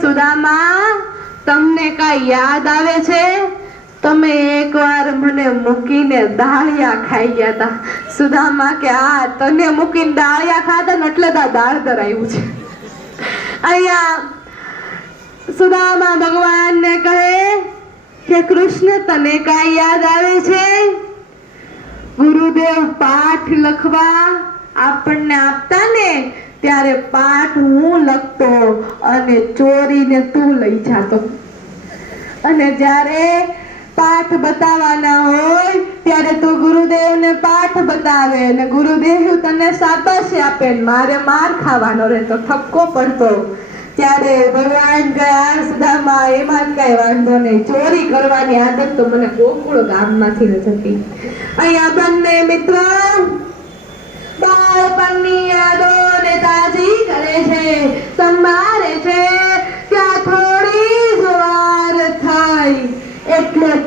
સુદામા, તમને કાંઈ યાદ આવે છે? તમે એકવાર મને મૂકીને દાળિયા ખાઈ ગયા હતા. સુદામા કે આ તને મૂકીને દાળિયા ખાધા ને એટલે દાળ ધરાયું છે. અહીંયા સુદામા ભગવાનને કહે કે કૃષ્ણ, તને કાંઈ યાદ આવે છે? ગુરુદેવ પાઠ લખવા આપણને આપતા ને ત્યારે પાઠ હું લખતો અને ચોરીને તું લઈ જાતો, અને જ્યારે પાઠ બતાવવાના હોય ત્યારે તું ગુરુદેવને પાઠ બતાવે અને ગુરુદેવ તને શાબાશી આપે, મારે માર ખાવાનો રહેતો, ઠપકો પડતો. ત્યારે ભગવાન ગયા સુદામા, એમાં કઈ વાંધો નહીં, ચોરી કરવાની આદત તો મને ગોકુળ ગામમાંથી ન થતી. અહીંયા બંને મિત્રો બાળપણની યાદોને તાજી કરે છે, સંભાળે છે. ત્યાં થોડી જ વાર થઈ એટલે